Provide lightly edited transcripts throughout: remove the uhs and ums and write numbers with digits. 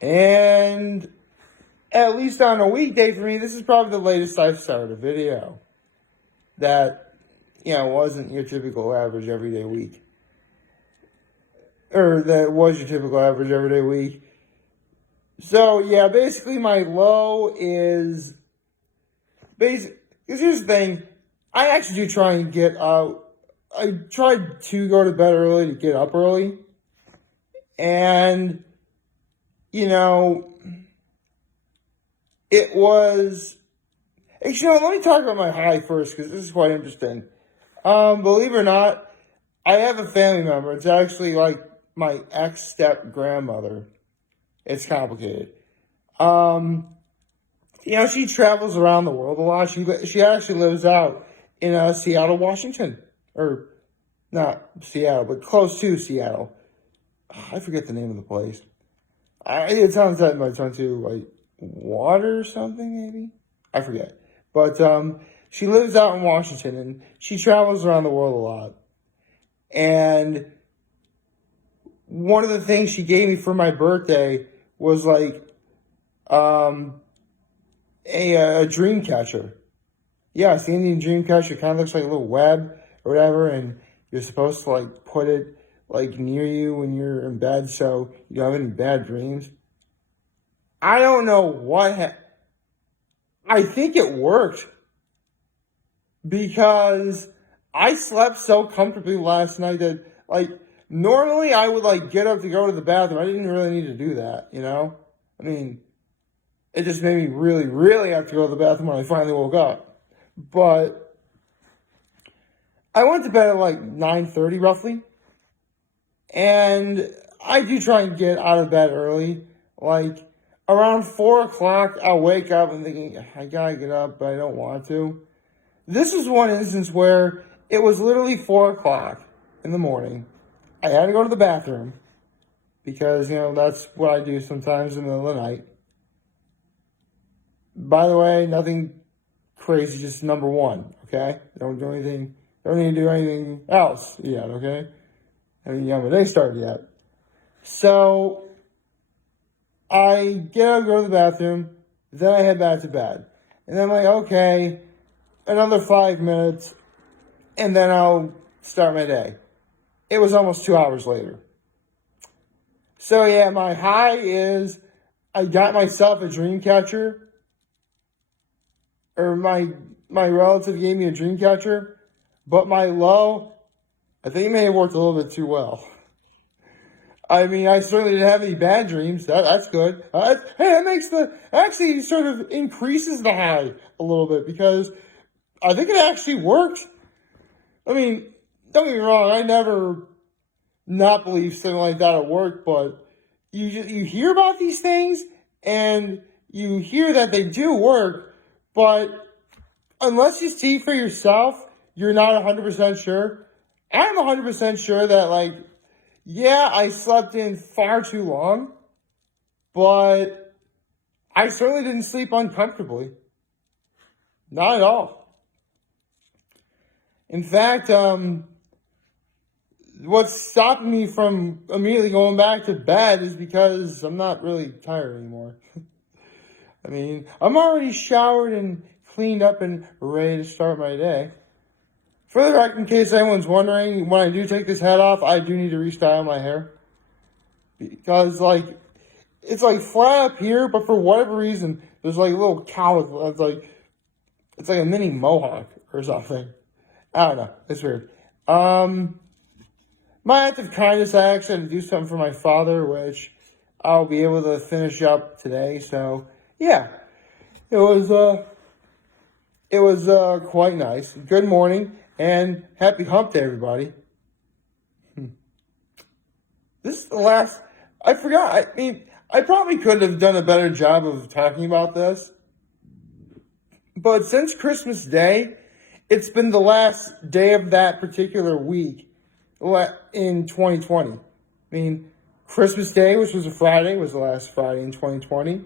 And at least on a weekday for me, this is probably the latest I've started a video that, wasn't your typical average everyday week. Or that was your typical average everyday week. So, yeah, basically my low is... Because here's the thing. I actually do try and get out. I tried to go to bed early to get up early. And, it was... Actually, let me talk about my high first, because this is quite interesting. Believe it or not, I have a family member. It's actually like my ex-step-grandmother. It's complicated. She travels around the world a lot. She actually lives out in Seattle, Washington. Or, not Seattle, but close to Seattle. I forget the name of the place. It sounds like my tongue too, like water or something, maybe? I forget. But she lives out in Washington, and she travels around the world a lot. And one of the things she gave me for my birthday was like a Dreamcatcher. Yeah, it's the Indian Dreamcatcher. It kind of looks like a little web or whatever, and you're supposed to like put it like near you when you're in bed so you don't have any bad dreams. I don't know what I think it worked because I slept so comfortably last night that like normally I would like get up to go to the bathroom. I didn't really need to do that, I mean, it just made me really, really have to go to the bathroom when I finally woke up. But I went to bed at like 9:30 roughly. And I do try and get out of bed early. Like around 4 o'clock, I'll wake up and thinking, I gotta get up, but I don't want to. This is one instance where it was literally 4 o'clock in the morning. I had to go to the bathroom because, that's what I do sometimes in the middle of the night. By the way, nothing crazy, just number one, okay? Don't do anything, don't need to do anything else yet, okay? I mean, my day started yet. So, I get up, go to the bathroom, then I head back to bed. And then I'm like, okay, another 5 minutes, and then I'll start my day. It was almost 2 hours later. So yeah, my high is I got myself a Dreamcatcher, or my relative gave me a Dreamcatcher, but my low, I think it may have worked a little bit too well. I mean, I certainly didn't have any bad dreams. That's good. That actually sort of increases the high a little bit because I think it actually worked. I mean, don't get me wrong, I never not believe something like that will work, but you hear about these things and you hear that they do work, but unless you see for yourself, you're not 100% sure. I'm 100% sure that, yeah, I slept in far too long, but I certainly didn't sleep uncomfortably. Not at all. In fact, what's stopping me from immediately going back to bed is because I'm not really tired anymore. I mean, I'm already showered and cleaned up and ready to start my day. For the record, in case anyone's wondering, when I do take this hat off, I do need to restyle my hair. Because, it's flat up here, but for whatever reason, there's a little cowl. It's like a mini mohawk or something. I don't know. It's weird. My act of kindness, I actually had to do something for my father, which I'll be able to finish up today. So, yeah. It was quite nice. Good morning. And happy hump day, everybody. This is the last... I forgot. I mean, I probably could have done a better job of talking about this. But since Christmas Day, it's been the last day of that particular week in 2020. I mean, Christmas Day, which was a Friday, was the last Friday in 2020.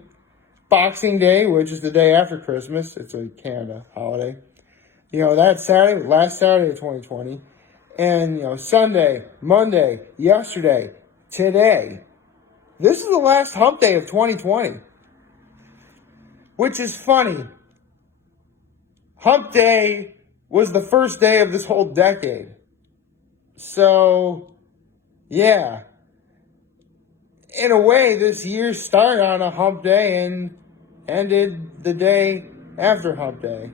Boxing Day, which is the day after Christmas. It's a Canada holiday. That Saturday, last Saturday of 2020. And, Sunday, Monday, yesterday, today. This is the last hump day of 2020, which is funny. Hump day was the first day of this whole decade. So, yeah. In a way, this year started on a hump day and ended the day after hump day.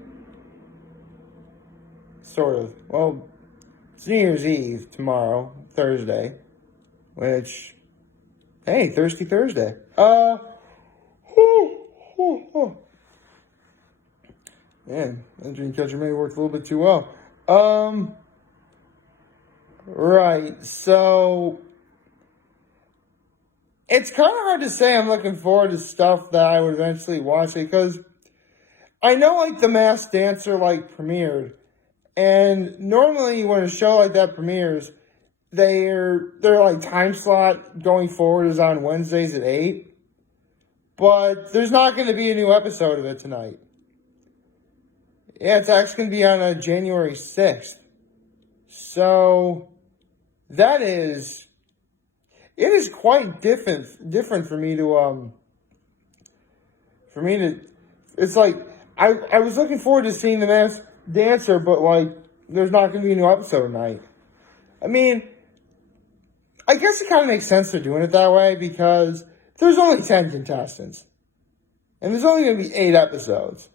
Sort of. Well, it's New Year's Eve tomorrow, Thursday, which, hey, Thirsty Thursday. Man, that Dreamcatcher may have worked a little bit too well. Right, so it's kind of hard to say I'm looking forward to stuff that I would eventually watch because I know like The Masked Dancer like premiered, and normally when a show like that premieres, their like time slot going forward is on Wednesdays at 8, but there's not going to be a new episode of it tonight. Yeah, it's actually going to be on January 6th. So it is quite different for me to it's like I was looking forward to seeing The Masked Dancer, but like there's not going to be a new episode tonight. I mean, I guess it kind of makes sense they're doing it that way because there's only 10 contestants, and there's only going to be 8 episodes.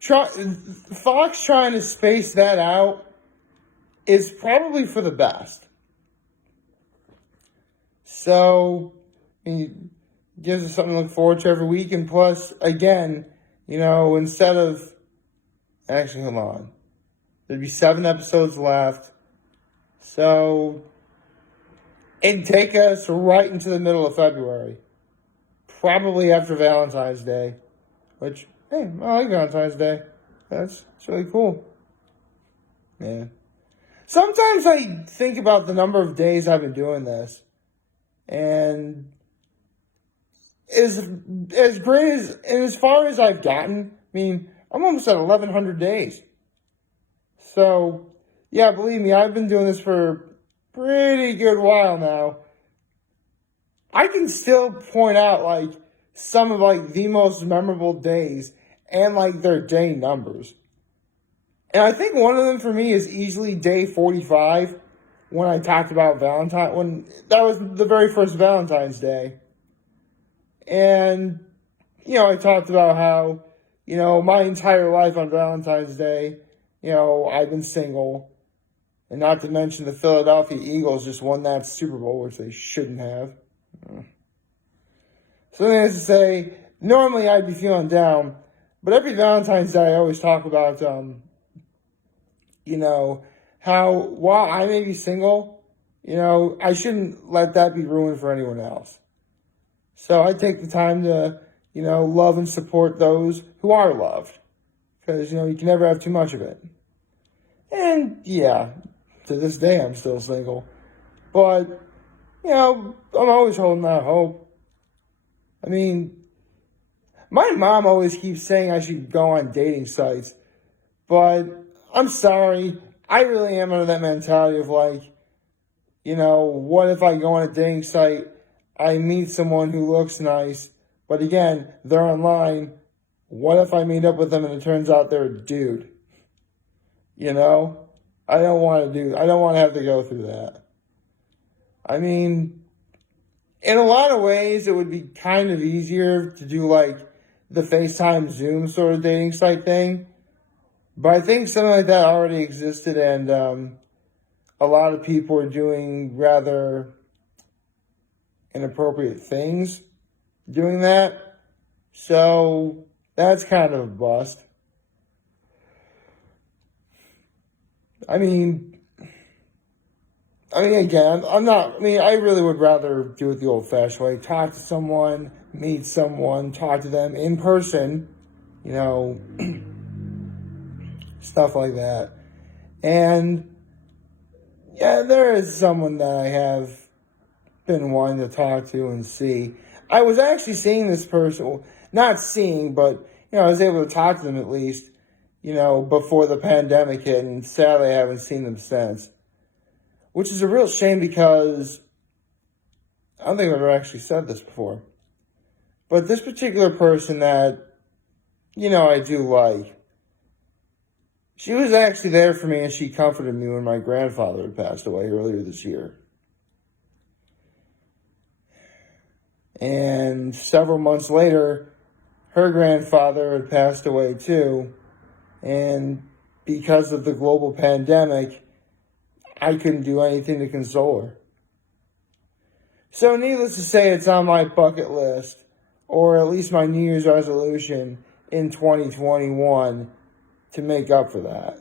Fox trying to space that out is probably for the best. So, it gives us something to look forward to every week. And plus, again, instead of... Actually, hold on. There'd be 7 episodes left. So, it'd take us right into the middle of February. Probably after Valentine's Day. Which, hey, I like Valentine's Day. It's really cool. Yeah. Sometimes I think about the number of days I've been doing this. And as great as far as I've gotten, I mean, I'm almost at 1,100 days. So, yeah, believe me, I've been doing this for a pretty good while now. I can still point out, like, some of, like, the most memorable days and, like, their day numbers. And I think one of them for me is easily day 45 when I talked about when that was the very first Valentine's Day. And, I talked about how, my entire life on Valentine's Day, I've been single. And not to mention the Philadelphia Eagles just won that Super Bowl, which they shouldn't have. So needless to say, normally I'd be feeling down, but every Valentine's Day I always talk about, how while I may be single, I shouldn't let that be ruined for anyone else. So I take the time to, love and support those who are loved. Because, you can never have too much of it. And, yeah, to this day I'm still single. But, I'm always holding out hope. I mean, my mom always keeps saying I should go on dating sites. But I'm sorry. I really am under that mentality of like, what if I go on a dating site, I meet someone who looks nice, but again, they're online. What if I meet up with them and it turns out they're a dude? I don't want to have to go through that. I mean, in a lot of ways, it would be kind of easier to do like the FaceTime Zoom sort of dating site thing. But I think something like that already existed, and a lot of people are doing rather inappropriate things doing that. So that's kind of a bust. I really would rather do it the old-fashioned way. Talk to someone, meet someone, talk to them in person, stuff like that. And, yeah, there is someone that I have been wanting to talk to and see. I was actually seeing this person, well, not seeing, but, I was able to talk to them at least, before the pandemic hit, and sadly I haven't seen them since. Which is a real shame because I don't think I've ever actually said this before. But this particular person that, I do like, she was actually there for me and she comforted me when my grandfather had passed away earlier this year. And several months later, her grandfather had passed away too. And because of the global pandemic, I couldn't do anything to console her. So needless to say, it's on my bucket list, or at least my New Year's resolution in 2021 to make up for that.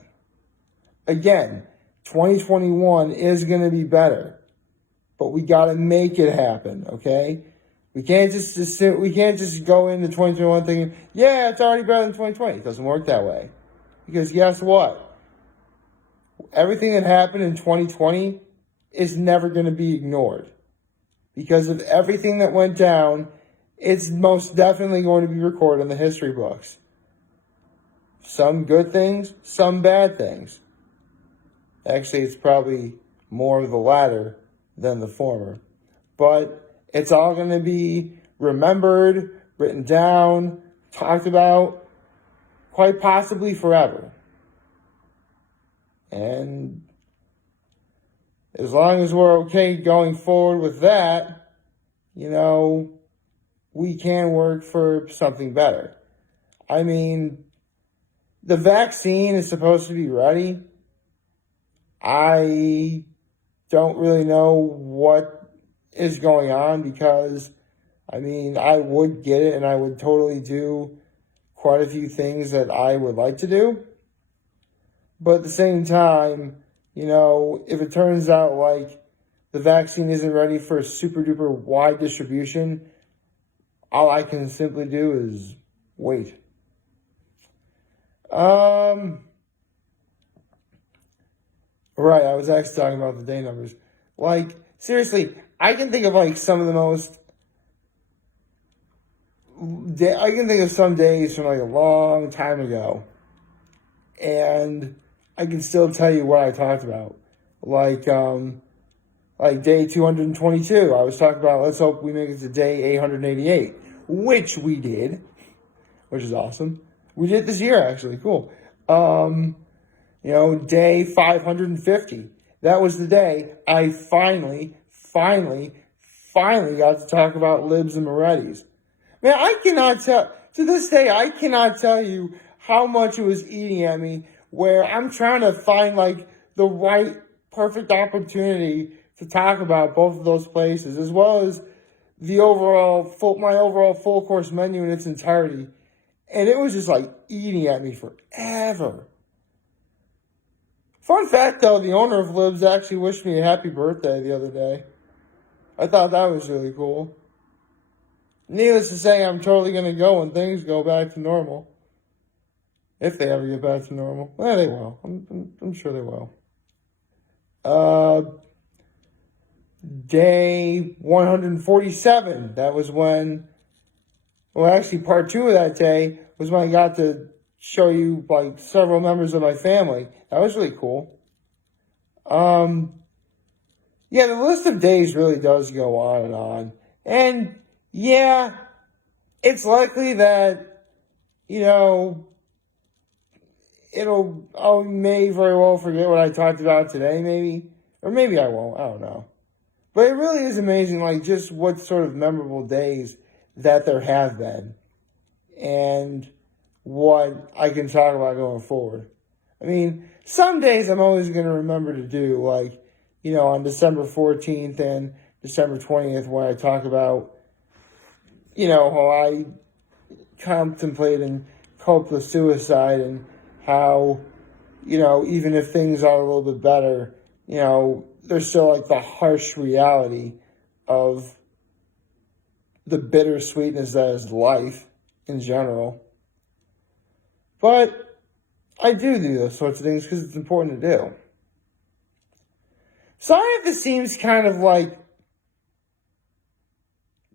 Again, 2021 is going to be better, but we got to make it happen, okay? We can't just go into 2021 thinking, yeah, it's already better than 2020. It doesn't work that way. Because guess what? Everything that happened in 2020 is never going to be ignored. Because of everything that went down, it's most definitely going to be recorded in the history books. Some good things, some bad things. Actually, it's probably more of the latter than the former. But it's all going to be remembered, written down, talked about, quite possibly forever. And as long as we're okay going forward with that, we can work for something better. I mean, the vaccine is supposed to be ready. I don't really know what is going on because, I would get it and I would totally do quite a few things that I would like to do. But at the same time, if it turns out like the vaccine isn't ready for super duper wide distribution, all I can simply do is wait. Right, I was actually talking about the day numbers. Like, seriously, I can think of like some of the most I can think of some days from like a long time ago, and I can still tell you what I talked about. Like day 222, I was talking about, let's hope we make it to day 888, which we did, which is awesome. We did it this year, actually, cool. Day 550, that was the day I finally got to talk about libs and Morettis. Man, to this day, I cannot tell you how much it was eating at me, where I'm trying to find like the right perfect opportunity to talk about both of those places, as well as my overall full course menu in its entirety. And it was just like eating at me forever. Fun fact though, the owner of Libs actually wished me a happy birthday the other day. I thought that was really cool. Needless to say, I'm totally going to go when things go back to normal. If they ever get back to normal. Well, they will. I'm sure they will. Day 147, that was when, actually part 2 of that day was when I got to show you like several members of my family. That was really cool. The list of days really does go on and on. And yeah, it's likely that, I may very well forget what I talked about today, maybe. Or maybe I won't, I don't know. But it really is amazing, like, just what sort of memorable days that there have been. And what I can talk about going forward. Some days I'm always going to remember to do, like, on December 14th and December 20th, when I talk about, how I contemplate and cope with suicide and how, even if things are a little bit better, there's still like the harsh reality of the bittersweetness that is life in general. But I do those sorts of things because it's important to do. Sorry if this seems kind of like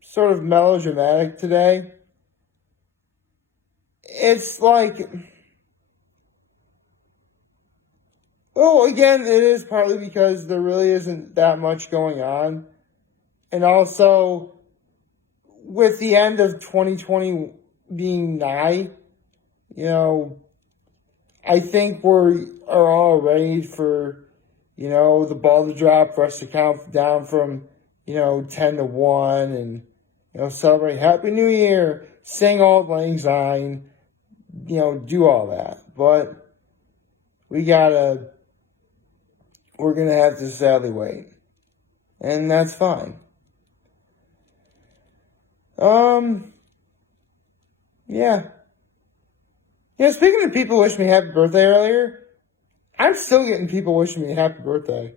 sort of melodramatic today. It's like, again, it is partly because there really isn't that much going on. And also, with the end of 2020 being nigh, I think we are all ready for, the ball to drop, for us to count down from, 10 to 1 and, celebrate Happy New Year, sing Auld Lang Syne, do all that. But we're going to have to sadly wait. And that's fine. Yeah. Speaking of people wishing me happy birthday earlier, I'm still getting people wishing me happy birthday.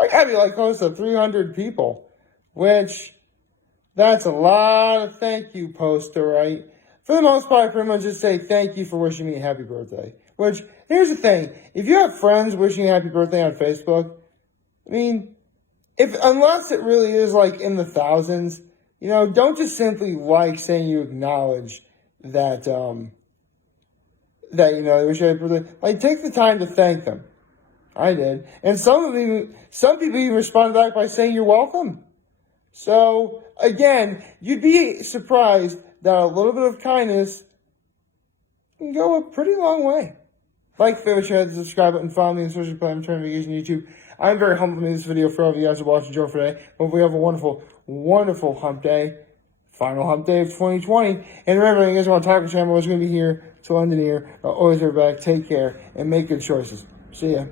I gotta be like close to 300 people, which that's a lot of thank you posts to write. For the most part, I pretty much just say thank you for wishing me a happy birthday. Which, here's the thing, if you have friends wishing you a happy birthday on Facebook, I mean, unless it really is like in the thousands, don't just simply like saying you acknowledge that, they wish you a happy birthday. Like, take the time to thank them. I did. And some people even responded back by saying you're welcome. So, again, you'd be surprised that a little bit of kindness can go a pretty long way. Like, favorite, share, the subscribe button, follow me on social platforms, turn notifications, YouTube. I'm very humbled to make this video for all of you guys who watch and enjoy for today. Hope we have a wonderful, wonderful hump day. Final hump day of 2020. And remember, you guys want to talk to channel, always going to be here till end of the year. Always right back. Take care and make good choices. See ya.